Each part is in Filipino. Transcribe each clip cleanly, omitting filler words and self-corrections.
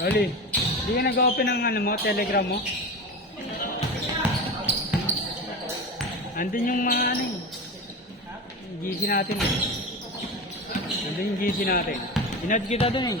Loli, di ka nag-open ng ano mo, Telegram mo? Andun yung mga ano yung GC natin eh. Andun yung GC natin. Inad kita dun eh.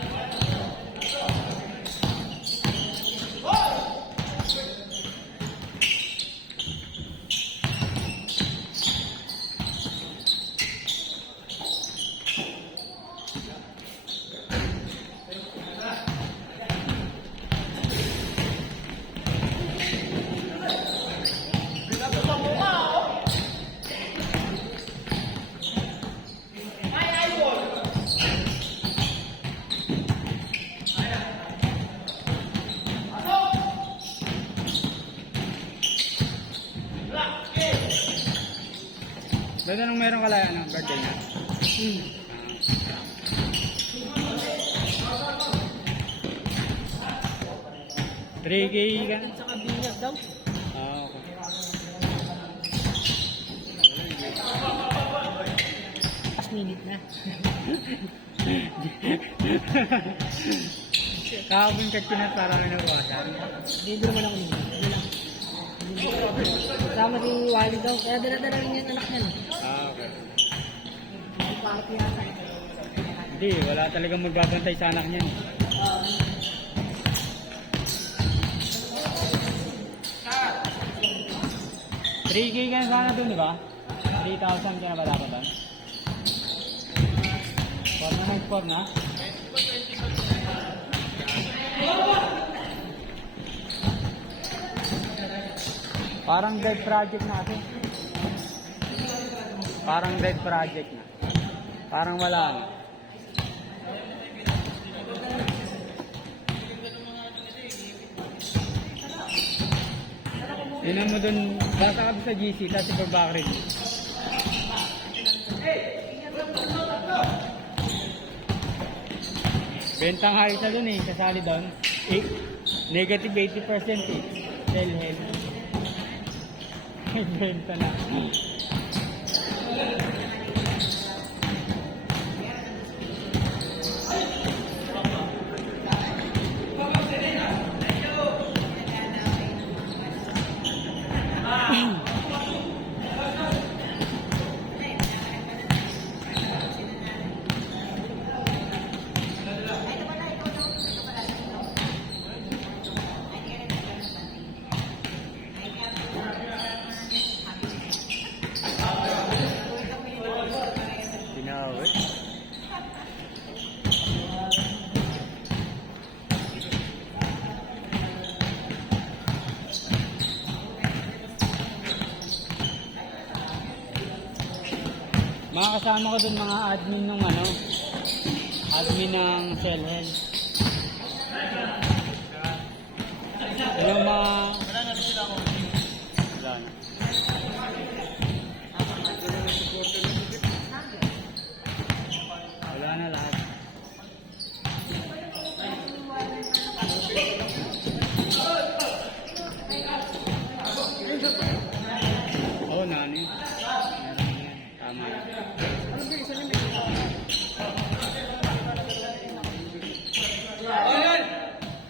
Ganda nung meron kalaya ng birthday niya. 3K ka? At saka binyag daw. Ah, okay. Last minute na. Kahapon ka para na nawasan. Dito naman ako nito. Ano lang. Kasama si Wally daw. Kaya dala-dala rin yung anak niya. No? Ah, okay. May party yata. Hindi, wala talagang magbabantay sa anak niyan. 3K ka na sana doon, di ba? 3,000 ka na ba dapat doon? 4 na? Parang dead project natin. Parang dead project na. Parang wala na. Tinan mo dun, basta ka sa GC, tapos si Bakrin. Bentang hayos na dun eh, kasali dun. Negative 80% eh. Sell head. Benta na. Tinawag. Mga kasama ko dun, mga admin ng ano, admin ng Cellhen. Yung mga wala na. Wala na lahat. Oo, nani. Tama yan.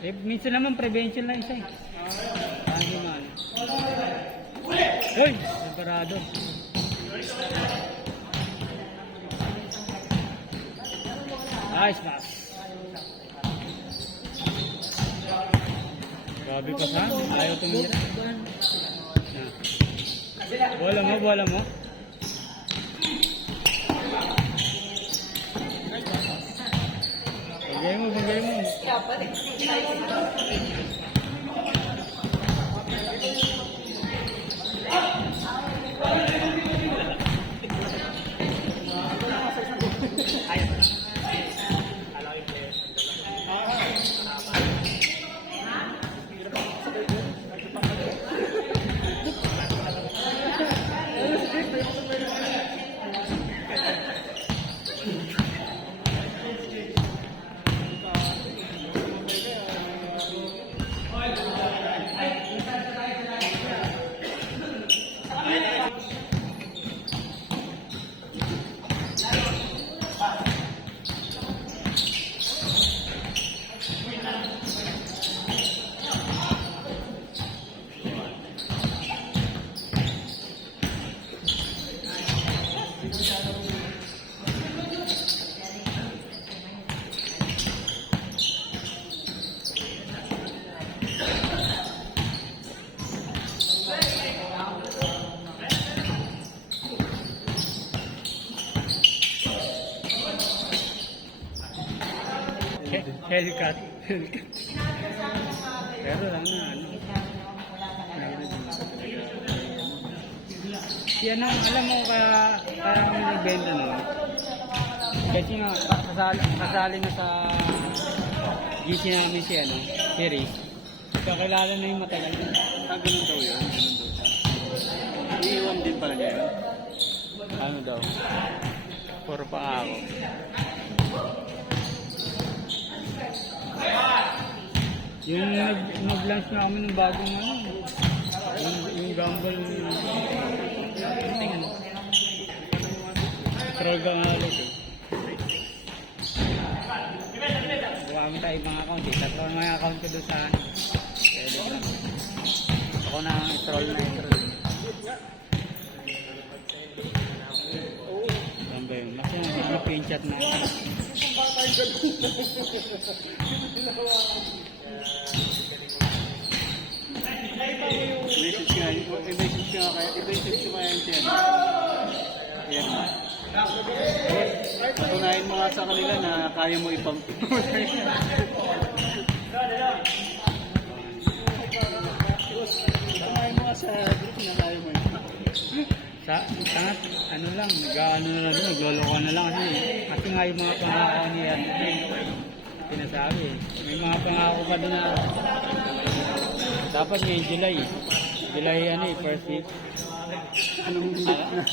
Eh, minsan naman prevention lang isa eh. Ano man. Uy! Separado. Nice pass. Grabe pa sa. Ayaw tumira. Bola mo, bola mo. Bagay mo, bagay mo. Hellcat. Pero lang na, ano. Si ano, alam mo kaya kami nagbenta no? Kasi nga, kasali na sa GC namin si ano, si Riz. Kakilala na yung matagal. Ganun daw yun. Ganun daw siya. Iiwan din pala niya yun. Ano daw? Puro pa ako. Yung nag-launch na kami ng bagong ano, yung Gumball, tingnan. Troll ka nga ulit eh. Buka kami tayo ibang account eh. Tatlo na yung account ko doon sa ano. Telegram. Ako na ang troll na i-troll. Saan ba yun? Kasi yung chat na. I-message ka kaya yung siya. Ayan na. Patunayan mo nga sa kanila na kaya mo ipamp. Patunayan mo nga sa group na kaya mo ipamp. Tangat, ano lang, nag-ano na lang, nagloloko na lang kasi nga yung mga pangako niya, pinasabi. May mga pangako pa doon na dapat ngayon July ano eh, first week. Anong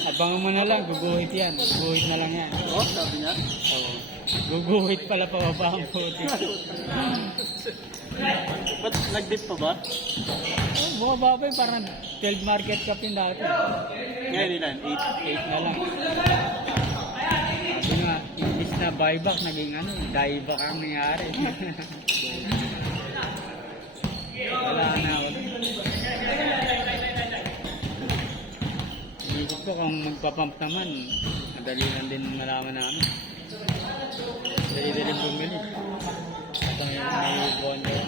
Abangan mo na lang, guguhit yan. Guguhit na lang yan. Oh, sabi niya? Oo. Guguhit pala pababa ang puti. Ba't nag-dip pa ba? Bumaba pa yun, parang 12 market cap yun dati. Ngayon ilan? 8 na lang. Sabi nga, imbis na buyback, naging ano, dieback ang nangyari. Wala na ako. Iisip ko kung magpapump naman, madali lang din malaman namin. Dali-dali bumili. Ito may bondo. $100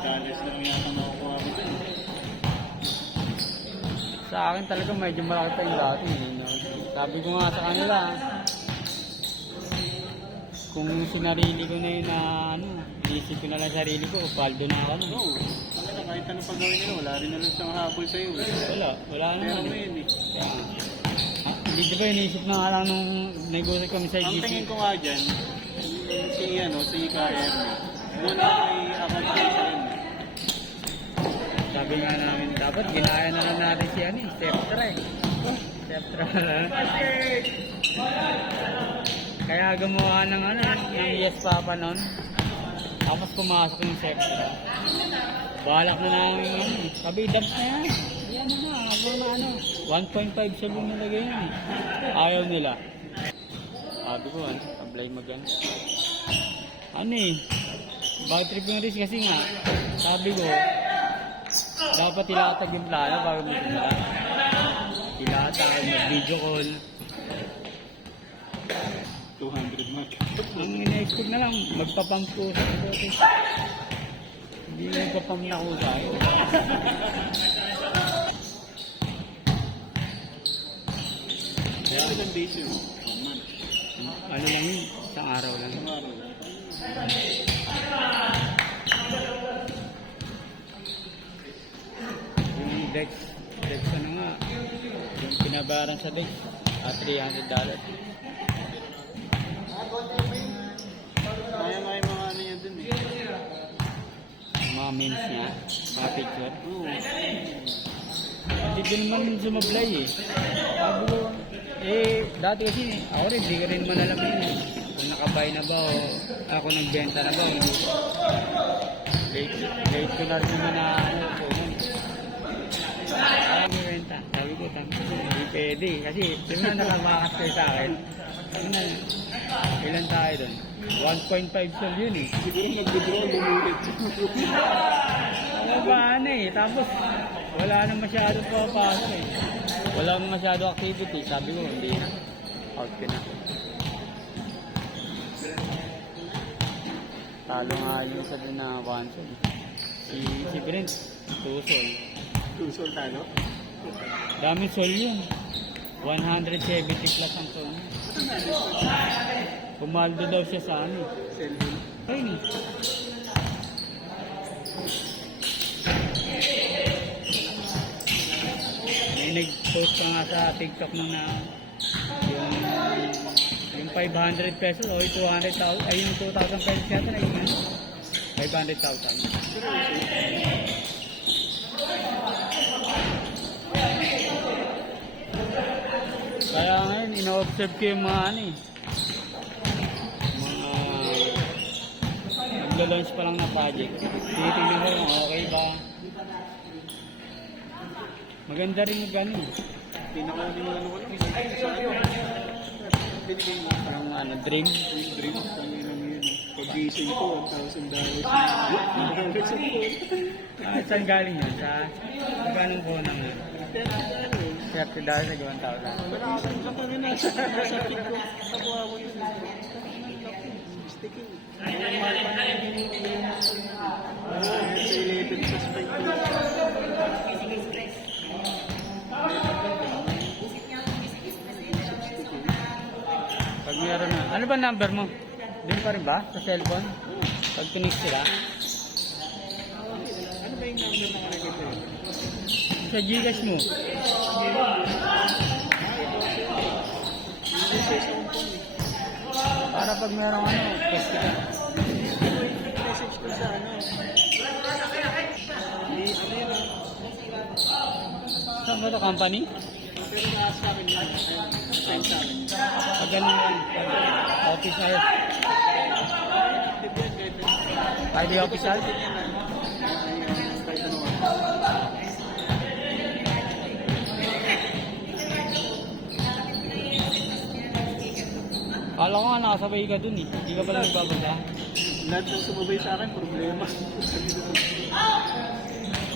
na lang yata nakukuha ko dun. Sa akin talaga medyo malaki pa yung dati. No? Sabi ko nga sa kanila, kung sinarili ko na yun na ano, iisip ko na lang sarili ko, paldo na ako. No? Oo. Kahit ano pag gawin nila, wala rin na lang siyang habol sa'yo. Wala Kaya naman. mo yun eh. Hindi di ba iniisip na nga lang nung negosyo kami sa Ang GC? tingin ko nga dyan, si KM, muna may account ko rin. Sabi nga namin, dapat ginaya na lang natin si ano, Septra eh. Septra na. Kaya gumawa ng ano, ng Yes Papa noon. Tapos pumasok yung Septra. Balak na namin ano, sabi dump na yan. Yan na, habang na ano. 1.5 siya yung nilagay yun eh. Ayaw nila. Sabi ko, ano, apply mo dyan. Ano eh, bad trip yung risk kasi nga, sabi ko, dapat ilatag yung plano bago mo simula. Ilatag, mag-video call. 200 mark. Ang ina-expect na lang, magpapump ko sa ito. Hindi magpapump na ko sa akin. Kaya ilang days yun? 1 month. Ano lang yun, isang araw lang. Isang araw. Yung Dex ano nga, yung pinabayaran sa Dex, $300. Kaya nga yung mga ano yan dun eh. Mga memes niya, mga picture. Oo. Hindi din naman sumablay eh. Sabi ko, dati kasi ako rin, di ko rin man alam yun eh. Kung nakabay na ba o ako nagbenta na ba o hindi. Late ko na rin naman na ano, pumun. May renta. Sabi ko, hindi pwede. Kasi, di mo na nakamakas kayo sa akin. Sabi na, ilan tayo doon? 1.5 sol yun eh. Siguro nag-withdraw, lumulit. Ano ba ano eh. Tapos, wala na masyado papasok eh. Wala na masyado activity. Sabi ko, hindi na. Out ko na. Talo nga yung isa din na 1 sol. Si Brent, 2 sol. Tusol talo? Dami sol yun. 170 plus ang to. Pumaldo daw siya sa ano. Cellphone. Ayun eh. May nag-post pa nga sa TikTok nung na yung 500 pesos o yung 200,000 ay yung 2,000 pesos yata na yung 500,000. Kaya ngayon, ino-observe ko yung mga ano eh. Mga naglo-launch pa lang na project. Tinitingnan ko kung okay ba. Maganda rin yung gano'n. Pinaka-ano ko lang. Sa ano? Binigay mo. Parang ano, dream. Yung dream. Tangin lang yun. Pag-gising ko, $1,000. Ah, saan galing yun? Sa magkano po ng $30 sa 1,000. Marakasan ka pa rin nasa feed ko. Tapuha ko yun. Sticking. Ang mahal pa na yun. Sa 11 suspect ko. Pag meron na. Ano ba number mo? Din pa rin ba? Sa cellphone? Pag tinig sila? Ano ba yung number na nakikita yun? Sa Gcash mo? Para pag meron ano, pwede ka. Message ko sa ano. Hindi, ano yun ah. Saan ba ito? Company? Pero nasa sa akin yun. Send sa akin. Pag ganun yan. Office na yun. ID official? Kala ko nga nakasabay ka dun eh. Hindi ka pala nagbabasa. Lahat ng sumabay sa akin, problema.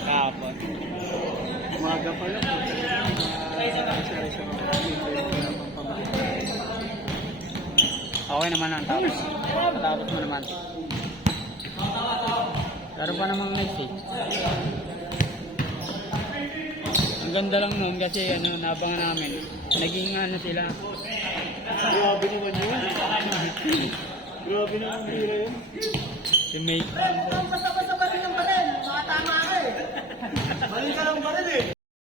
Kahapon. Umaga pa lang. Okay naman ang tapos. Tapos mo naman. Laro pa namang next eh. Ang ganda lang nun kasi ano, nabangan namin. Naging ano sila. Grabe naman yun. Grabe naman bira yun. Si Mate.